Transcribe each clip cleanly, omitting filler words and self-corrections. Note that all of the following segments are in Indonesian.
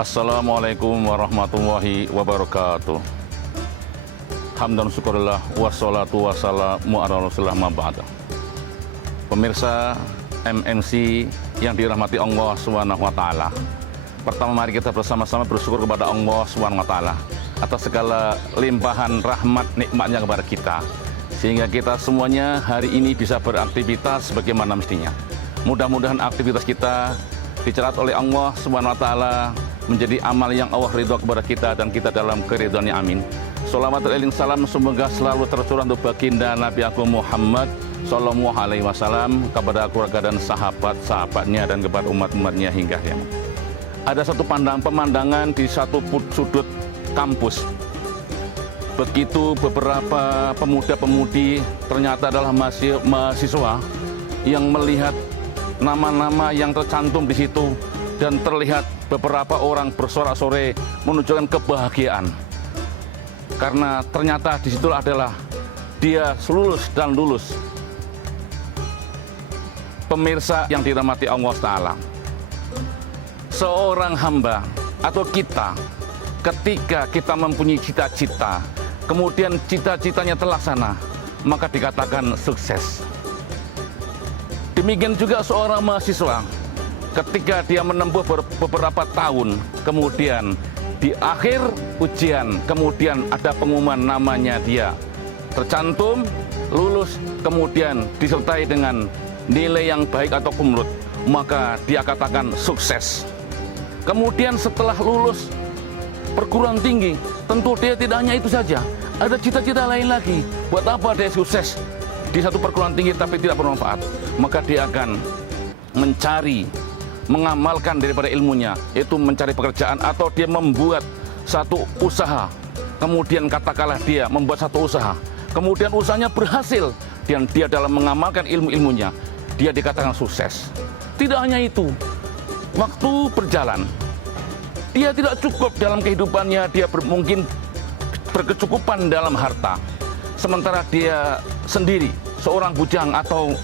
Assalamualaikum warahmatullahi wabarakatuh. Hamdan syukurillah wassalatu wassalamu ala rasulillah ma ba'da. Pemirsa MNC yang dirahmati Allah Subhanahu wa taala. Pertama mari kita bersama-sama bersyukur kepada Allah Subhanahu wa taala atas segala limpahan rahmat nikmatnya kepada kita, sehingga kita semuanya hari ini bisa beraktivitas sebagaimana mestinya. Mudah-mudahan aktivitas kita dicerat oleh Allah Subhanahu wa taala menjadi amal yang Allah ridho kepada kita dan kita dalam keridhoannya, amin. Sholawat dan salam semoga selalu tercurah untuk baginda Nabi Agung Muhammad Sallallahu Alaihi Wasallam, kepada keluarga dan sahabat-sahabatnya dan kepada umat-umatnya hingga kiamat. Ada satu pemandangan di satu sudut kampus. Begitu beberapa pemuda-pemudi ternyata adalah mahasiswa yang melihat nama-nama yang tercantum di situ, dan terlihat beberapa orang bersorak-sorai menunjukkan kebahagiaan karena ternyata di situ adalah dia lulus dan lulus. Pemirsa yang dirahmati Allah Ta'ala, seorang hamba atau kita ketika kita mempunyai cita-cita kemudian cita-citanya terlaksana, maka dikatakan sukses. Demikian juga seorang mahasiswa ketika dia menempuh beberapa tahun, kemudian di akhir ujian, kemudian ada pengumuman namanya dia tercantum, lulus, kemudian disertai dengan nilai yang baik atau kumlot, maka dia katakan sukses. Kemudian setelah lulus perguruan tinggi, tentu dia tidak hanya itu saja, ada cita-cita lain lagi. Buat apa dia sukses di satu perguruan tinggi tapi tidak bermanfaat? Maka dia akan mengamalkan daripada ilmunya, yaitu mencari pekerjaan atau dia membuat satu usaha. Kemudian katakanlah dia membuat satu usaha, kemudian usahanya berhasil dan dia dalam mengamalkan ilmu-ilmunya, dia dikatakan sukses. Tidak hanya itu, waktu berjalan, dia tidak cukup dalam kehidupannya, dia mungkin berkecukupan dalam harta, sementara dia sendiri seorang bujang atau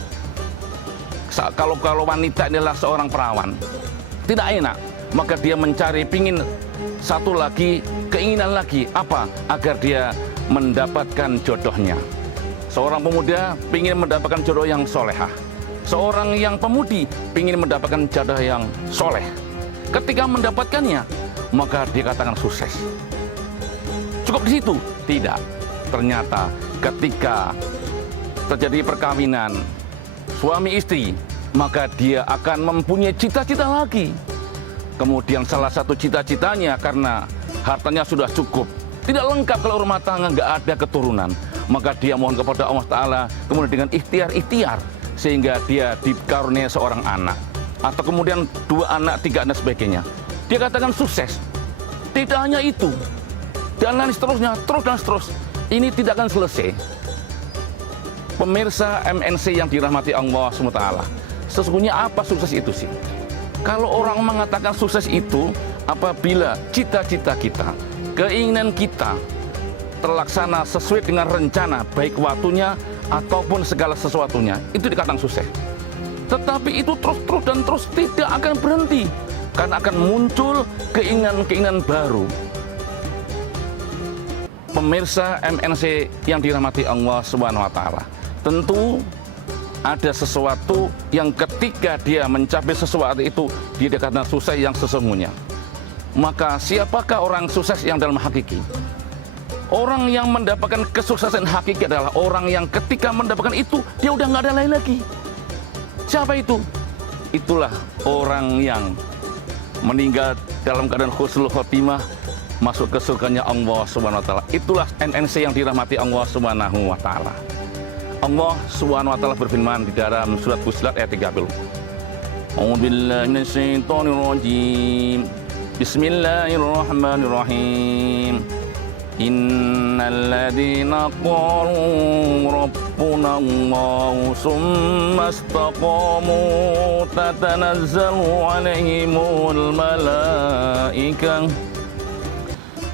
kalau wanita adalah seorang perawan, tidak enak, maka dia mencari, pingin satu lagi, keinginan lagi, apa? Agar dia mendapatkan jodohnya. Seorang pemuda pingin mendapatkan jodoh yang solehah, seorang yang pemudi pingin mendapatkan jodoh yang soleh. Ketika mendapatkannya, maka dia katakan sukses. Cukup di situ? Tidak. Ternyata ketika terjadi perkawinan suami istri, maka dia akan mempunyai cita-cita lagi. Kemudian salah satu cita-citanya, karena hartanya sudah cukup, tidak lengkap kalau rumah tangga nggak ada keturunan, maka dia mohon kepada Allah Ta'ala, kemudian dengan ikhtiar sehingga dia dikaruniai seorang anak, atau kemudian 2 anak, 3 anak sebagainya. Dia katakan sukses. Tidak hanya itu, dan lain seterusnya, terus dan seterus. Ini tidak akan selesai. Pemirsa MNC yang dirahmati Allah SWT, sesungguhnya apa sukses itu sih? Kalau orang mengatakan sukses itu apabila cita-cita kita, keinginan kita terlaksana sesuai dengan rencana, baik waktunya ataupun segala sesuatunya, itu dikatakan sukses. Tetapi itu terus dan terus tidak akan berhenti, karena akan muncul keinginan-keinginan baru. Pemirsa MNC yang dirahmati Allah Subhanahu wa taala, tentu ada sesuatu yang ketika dia mencapai sesuatu itu, dia dikatakan sukses yang sesungguhnya. Maka siapakah orang sukses yang dalam hakiki? Orang yang mendapatkan kesuksesan hakiki adalah orang yang ketika mendapatkan itu, dia udah nggak ada lain lagi. Siapa itu? Itulah orang yang meninggal dalam keadaan husnul khotimah, masuk ke surganya Allah Subhanahu wa taala. Itulah MNC yang dirahmati Allah Subhanahu wa taala. Allah Subhanahu wa taala berfirman di dalam surat Fussilat ayat 30. A'udzubillahi minasyaitonirrajim. Bismillahirrahmanirrahim. Innal ladzina qalu rabbuna Allahu tsumma istaqamu tatanazzalu 'alaihimul malaikah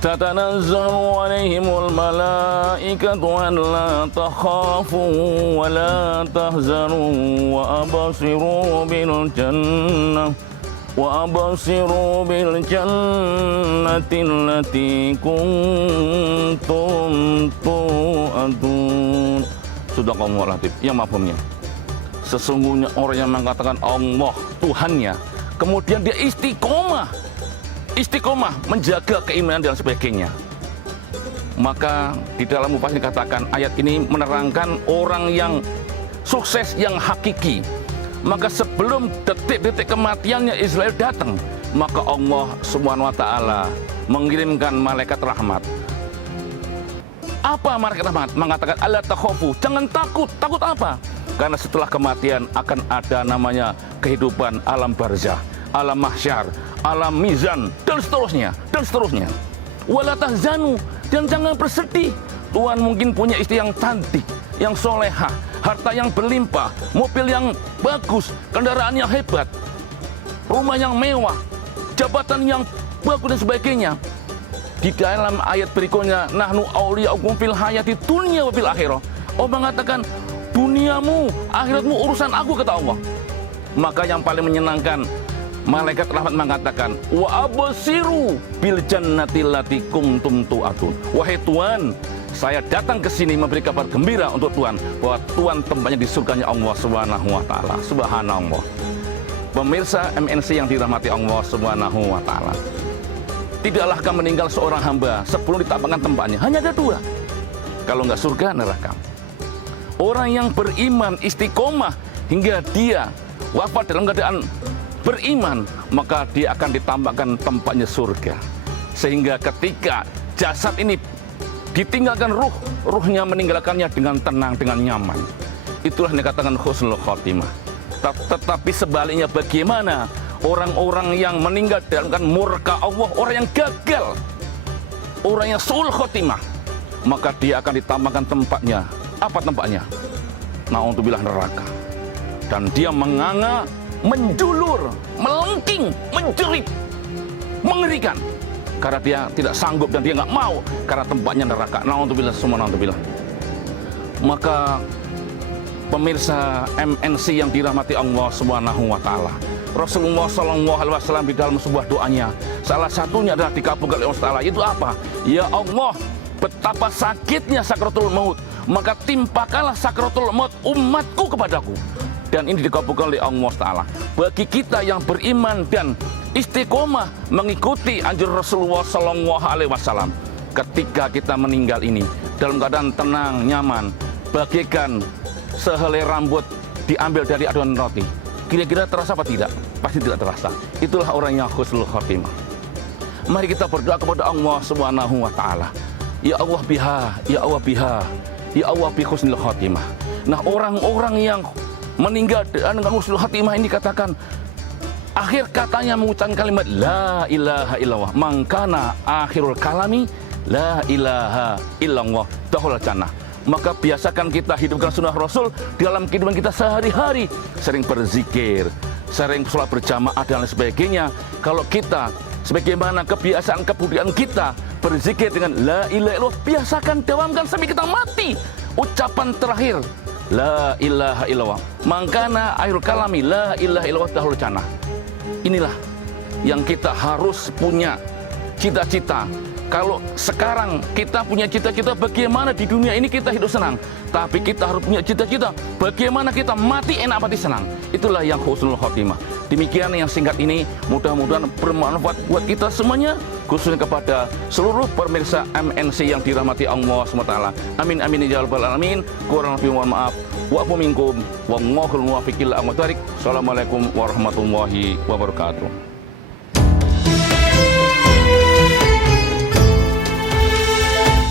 تتنزل عليهم الملائكة ألا تخافوا ولا تحزنوا وأبصروا بالجنة wa absiru bil jannati allati kuntum tu'adun. Sudah kamu latif, yang mafhumnya. Sesungguhnya orang yang mengatakan Allah Tuhannya, kemudian dia istiqomah menjaga keimanan dan sebagainya, maka di dalam mufassir dikatakan ayat ini menerangkan orang yang sukses yang hakiki. Maka sebelum detik-detik kematiannya Israel datang, maka Allah Subhanahu wa taala mengirimkan malaikat rahmat. Apa malaikat rahmat? Mengatakan alla takhafu, jangan takut. Takut apa? Karena setelah kematian akan ada namanya kehidupan alam barzah, alam mahsyar, alam mizan, dan seterusnya. Wala tahzanu, dan jangan bersedih. Tuhan mungkin punya istri yang cantik, yang solehah, harta yang berlimpah, mobil yang bagus, kendaraan yang hebat, rumah yang mewah, jabatan yang bagus dan sebagainya. Di dalam ayat berikutnya, nahnu auliya'ukum fil hayati dunya wa fil akhirah. Allah mengatakan, duniamu, akhiratmu urusan aku, kata Allah. Maka yang paling menyenangkan, malaikat rahmat mengatakan, wa absiru bil jannati allati kuntum tu'adun. Wahai Tuhan, saya datang ke sini memberi kabar gembira untuk Tuhan bahwa Tuhan tempatnya di surganya Allah Subhanahu wa taala. Subhanallah. Pemirsa MNC yang dirahmati Allah Subhanahu wa taala. Tidaklah akan meninggal seorang hamba sebelum ditampakkan tempatnya. Hanya ada dua. Kalau enggak surga, neraka. Orang yang beriman istiqomah hingga dia wafat dalam keadaan beriman, maka dia akan ditambahkan tempatnya surga. Sehingga ketika jasad ini ditinggalkan ruhnya meninggalkannya dengan tenang, dengan nyaman. Itulah yang dikatakan husnul khotimah. Tetapi sebaliknya, bagaimana orang-orang yang meninggal dalam keadaan murka Allah, orang yang gagal, orang yang su'ul khotimah, maka dia akan ditambahkan tempatnya. Apa tempatnya? Na'udzubillah, neraka. Dan dia menganga, menjulur, melengking, menjerit, mengerikan. Karena dia tidak sanggup dan dia nggak mau, karena tempatnya neraka. Na'udzubillah, semua na'udzubillah. Maka pemirsa MNC yang dirahmati Allah Subhanahu wa taala, Rasulullah Shallallahu alaihi wasallam di dalam sebuah doanya, salah satunya adalah dikabulkan oleh Allah Taala. Itu apa? Ya Allah, betapa sakitnya sakratul maut, maka timpakanlah sakratul maut umatku kepadaku. Dan ini dikabulkan oleh Allah Ta'ala. Bagi kita yang beriman dan istiqomah mengikuti anjuran Rasulullah Sallallahu Alaihi Wasallam, ketika kita meninggal ini dalam keadaan tenang, nyaman, bagaikan sehelai rambut diambil dari aduan roti. Kira-kira terasa apa tidak? Pasti tidak terasa. Itulah orang yang husnul khotimah. Mari kita berdoa kepada Allah Subhanahu Wa Ta'ala. Ya Allah biha, ya Allah biha, ya Allah bi husnul khotimah. Nah, orang-orang yang meninggal dengan husnul khotimah ini katakan, akhir katanya mengucapkan kalimat la ilaha illallah, mangkana akhirul kalami la ilaha illallah dahul jannah. Maka biasakan kita hidupkan sunnah Rasul dalam kehidupan kita sehari-hari, sering berzikir, sering sholat berjamaah dan lain sebagainya. Kalau kita sebagaimana kebiasaan kebudayaan kita berzikir dengan la ilaha illallah, biasakan, dawamkan sampai kita mati. Ucapan terakhir la ilaha illallah, mangkana akhirul kalami la ilaha illallah dahul jannah. Inilah yang kita harus punya cita-cita. Kalau sekarang kita punya cita-cita bagaimana di dunia ini kita hidup senang, tapi kita harus punya cita-cita bagaimana kita mati enak, mati senang. Itulah yang husnul khotimah. Demikian yang singkat ini, mudah-mudahan bermanfaat buat kita semuanya, khususnya kepada seluruh pemirsa MNC yang dirahmati Allah SWT. Amin amin ya rabbal alamin. Kurang lebih mohon maaf. Wa'fu minkum wallahul muwaffiq ila aqwamit thoriq. Assalamualaikum warahmatullahi wabarakatuh.